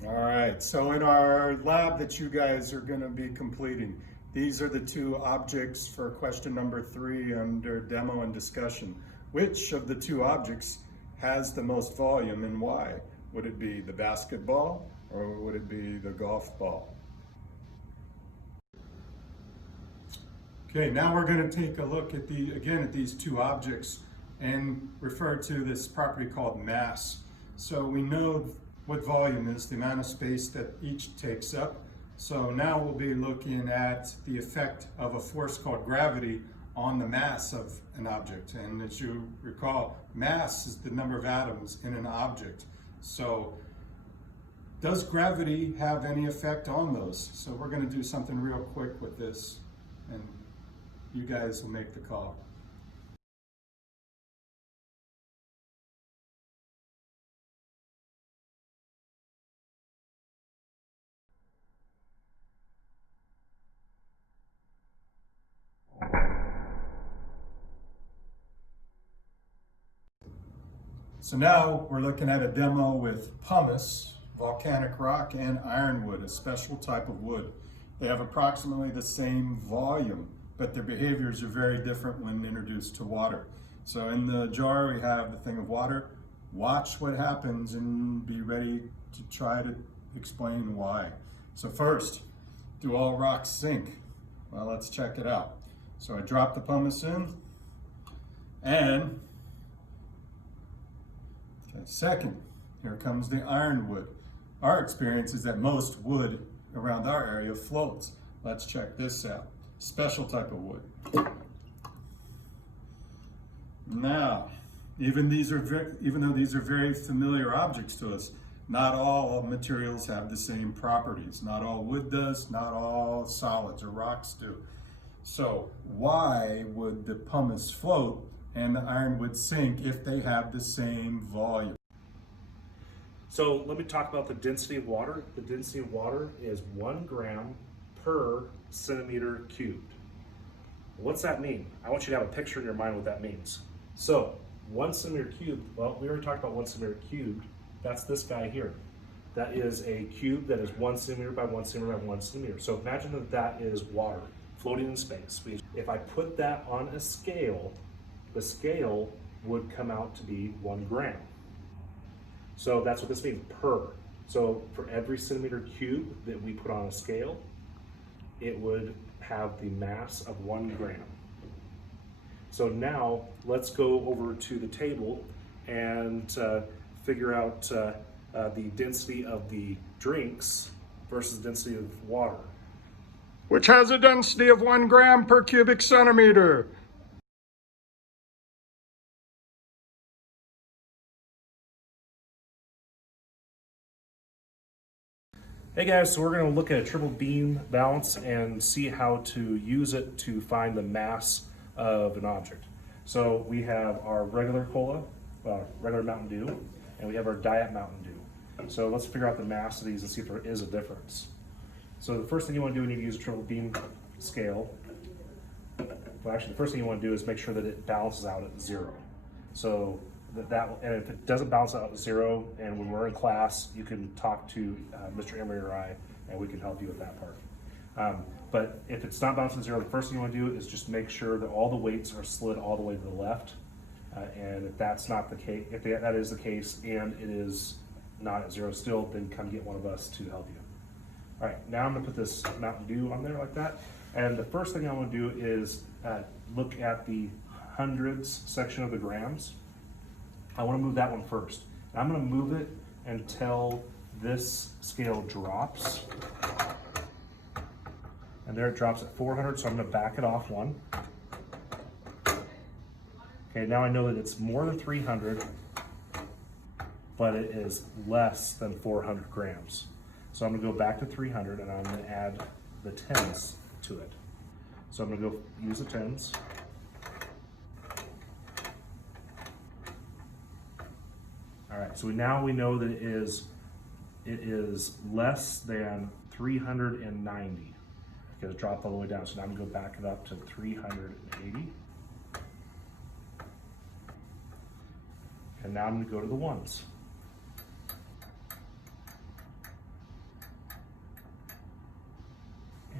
All right, so in our lab that you guys are going to be completing, these are the two objects for question number 3 under demo and discussion. Which of the two objects has the most volume and why? Would it be the basketball or would it be the golf ball? Okay, now we're going to take a look at these two objects and refer to this property called mass. So we know what volume is, the amount of space that each takes up. So now we'll be looking at the effect of a force called gravity on the mass of an object. And as you recall, mass is the number of atoms in an object. So does gravity have any effect on those? So we're going to do something real quick with this, and you guys will make the call. So now we're looking at a demo with pumice, volcanic rock, and ironwood, a special type of wood. They have approximately the same volume, but their behaviors are very different when introduced to water. So in the jar we have the thing of water. Watch what happens and be ready to try to explain why. So first, do all rocks sink? Well, let's check it out. So I drop the pumice in, and second, here comes the ironwood. Our experience is that most wood around our area floats. Let's check this out. Special type of wood. Now, even though these are very familiar objects to us, not all materials have the same properties. Not all wood does, not all solids or rocks do. So why would the pumice float and the ironwood sink if they have the same volume? So let me talk about the density of water. The density of water is 1 gram per centimeter cubed. What's that mean? I want you to have a picture in your mind what that means. So 1 centimeter cubed, well, we already talked about 1 centimeter cubed. That's this guy here. That is a cube that is 1 centimeter by 1 centimeter by 1 centimeter. So imagine that that is water floating in space. If I put that on a scale, the scale would come out to be 1 gram. So that's what this means, per. So for every centimeter cube that we put on a scale, it would have the mass of 1 gram. So now let's go over to the table and figure out the density of the drinks versus density of water. Which has a density of 1 gram per cubic centimeter. Hey guys, so we're going to look at a triple beam balance and see how to use it to find the mass of an object. So we have our regular cola, regular Mountain Dew, and we have our Diet Mountain Dew. So let's figure out the mass of these and see if there is a difference. So the first thing you want to do when you use a triple beam scale, well actually the first thing you want to do is make sure that it balances out at 0. So and if it doesn't balance out at 0, and when we're in class, you can talk to Mr. Emery or I, and we can help you with that part. But if it's not balancing at 0, the first thing you want to do is just make sure that all the weights are slid all the way to the left. And if that's not the case, if that is the case, and it is not at 0 still, then come get one of us to help you. All right, now I'm gonna put this Mountain Dew on there like that. And the first thing I want to do is look at the hundreds section of the grams. I want to move that one first. I'm going to move it until this scale drops. And there it drops at 400, so I'm going to back it off 1. Okay, now I know that it's more than 300, but it is less than 400 grams. So I'm going to go back to 300 and I'm going to add the tens to it. So I'm going to go use the tens. All right, so now we know that it is less than 390 because it dropped all the way down. So now I'm gonna go back it up to 380. And now I'm gonna go to the ones.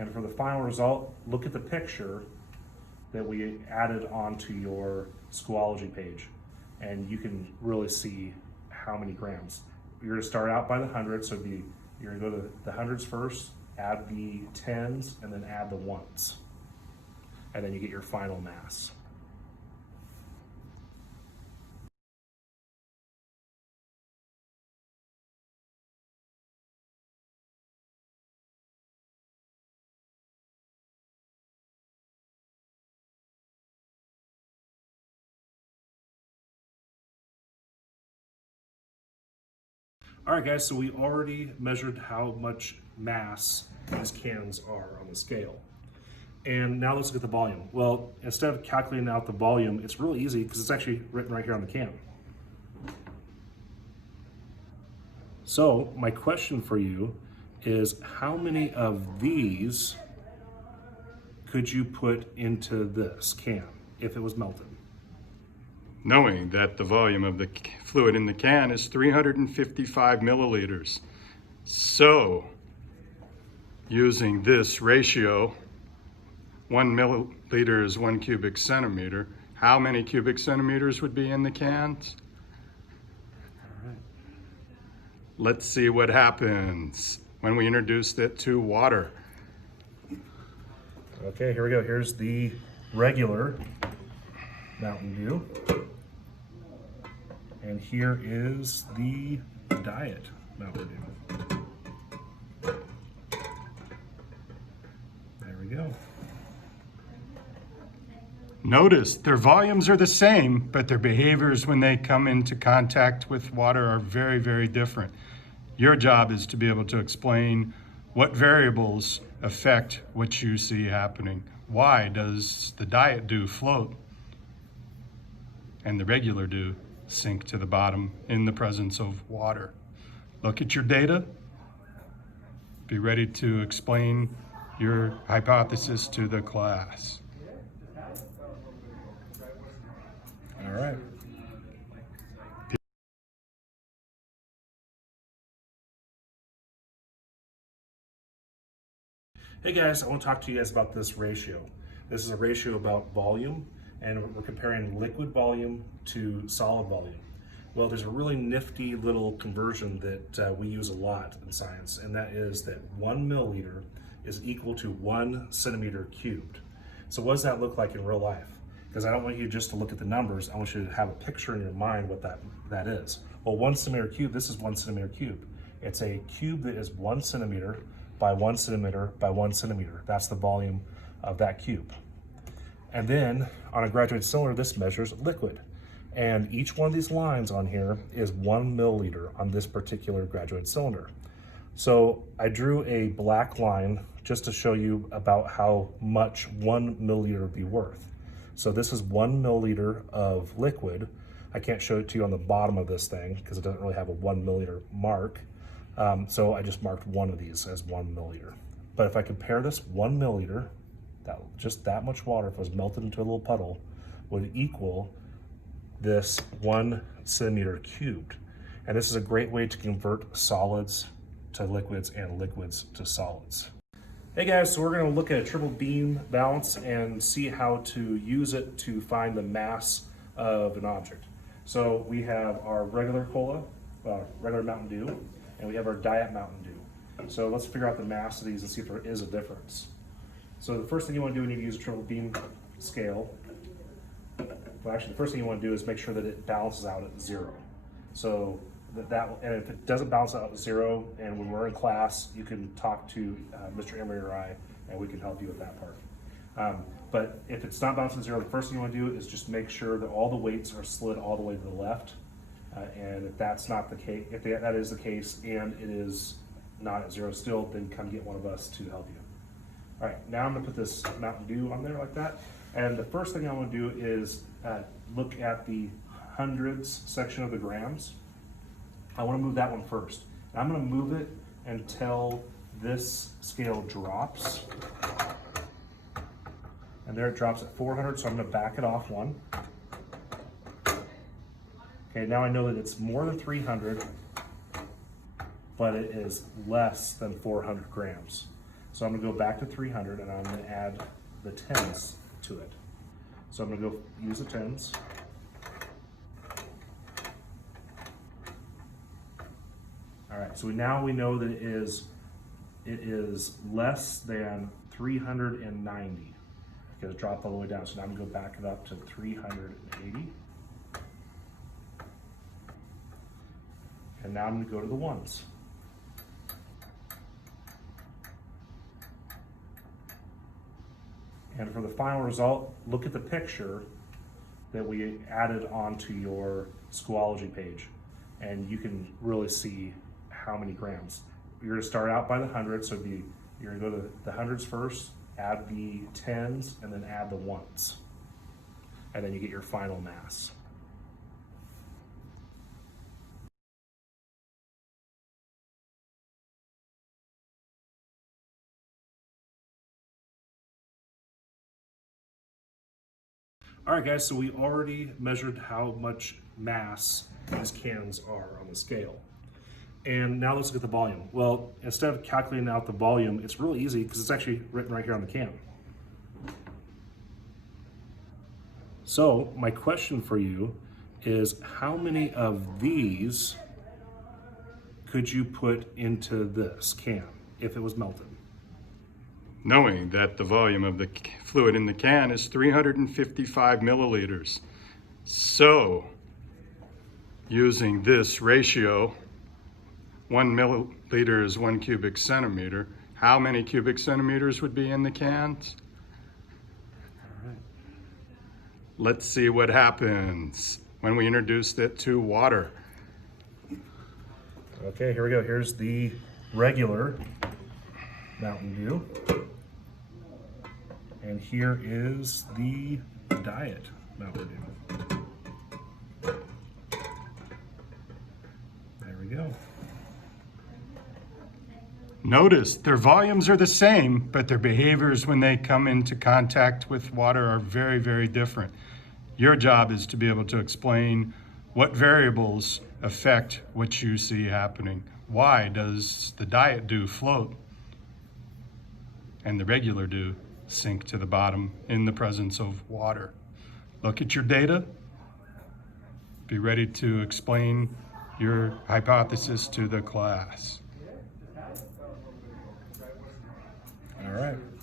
And for the final result, look at the picture that we added onto your Schoology page, and you can really see how many grams. You're gonna start out by the hundreds, so you're gonna go to the hundreds first, add the tens, and then add the ones. And then you get your final mass. All right, guys, so we already measured how much mass these cans are on the scale. And now let's look at the volume. Well, instead of calculating out the volume, it's really easy because it's actually written right here on the can. So my question for you is, how many of these could you put into this can if it was melted? Knowing that the volume of the fluid in the can is 355 milliliters. So, using this ratio, 1 milliliter is 1 cubic centimeter. How many cubic centimeters would be in the cans? Let's see what happens when we introduce it to water. Okay, here we go. Here's the regular Mountain Dew. And here is the Diet Mountain Dew. There we go. Notice their volumes are the same, but their behaviors when they come into contact with water are very, very different. Your job is to be able to explain what variables affect what you see happening. Why does the Diet Dew float and the regular Dew sink to the bottom in the presence of water? Look at your data. Be ready to explain your hypothesis to the class. All right. Hey guys, I want to talk to you guys about this ratio. This is a ratio about volume, and we're comparing liquid volume to solid volume. Well, there's a really nifty little conversion that we use a lot in science, and that is that 1 milliliter is equal to 1 centimeter cubed. So what does that look like in real life? Because I don't want you just to look at the numbers, I want you to have a picture in your mind what that is. Well, 1 centimeter cubed, this is 1 centimeter cubed. It's a cube that is 1 centimeter by 1 centimeter by 1 centimeter. That's the volume of that cube. And then on a graduated cylinder, this measures liquid. And each one of these lines on here is 1 milliliter on this particular graduated cylinder. So I drew a black line just to show you about how much 1 milliliter would be worth. So this is 1 milliliter of liquid. I can't show it to you on the bottom of this thing because it doesn't really have a 1 milliliter mark. So I just marked one of these as 1 milliliter. But if I compare this 1 milliliter, just that much water, if it was melted into a little puddle, would equal this 1 centimeter cubed. And this is a great way to convert solids to liquids and liquids to solids. Hey guys, so we're going to look at a triple beam balance and see how to use it to find the mass of an object. So we have our regular cola, regular Mountain Dew, and we have our Diet Mountain Dew. So let's figure out the mass of these and see if there is a difference. So the first thing you want to do when you use a triple beam scale, well actually the first thing you want to do is make sure that it balances out at 0. So and if it doesn't balance out at 0, and when we're in class, you can talk to Mr. Emery or I, and we can help you with that part. But if it's not balancing at 0, the first thing you want to do is just make sure that all the weights are slid all the way to the left. And if that's not the case, if that is the case and it is not at 0 still, then come get one of us to help you. All right, now I'm gonna put this Mountain Dew on there like that. And the first thing I wanna do is look at the hundreds section of the grams. I wanna move that one first. And I'm gonna move it until this scale drops. And there it drops at 400, so I'm gonna back it off one. Okay, now I know that it's more than 300, but it is less than 400 grams. So I'm gonna go back to 300 and I'm gonna add the tens to it. So I'm gonna go use the tens. All right, so now we know that it is less than 390 because it dropped all the way down. So now I'm gonna go back it up to 380. And now I'm gonna go to the ones. And for the final result, look at the picture that we added onto your Schoology page. And you can really see how many grams. You're gonna start out by the hundreds, so you're gonna go to the hundreds first, add the tens, and then add the ones. And then you get your final mass. All right, guys, so we already measured how much mass these cans are on the scale. And now let's look at the volume. Well, instead of calculating out the volume, it's really easy because it's actually written right here on the can. So my question for you is, how many of these could you put into this can if it was melted? Knowing that the volume of the fluid in the can is 355 milliliters. So, using this ratio, 1 milliliter is 1 cubic centimeter. How many cubic centimeters would be in the cans? All right. Let's see what happens when we introduce it to water. Okay, here we go. Here's the regular Mountain Dew. And here is the Diet Mountain Dew. There we go. Notice their volumes are the same, but their behaviors when they come into contact with water are very, very different. Your job is to be able to explain what variables affect what you see happening. Why does the Diet Dew float and the regular Dew sink to the bottom in the presence of water? Look at your data. Be ready to explain your hypothesis to the class. All right.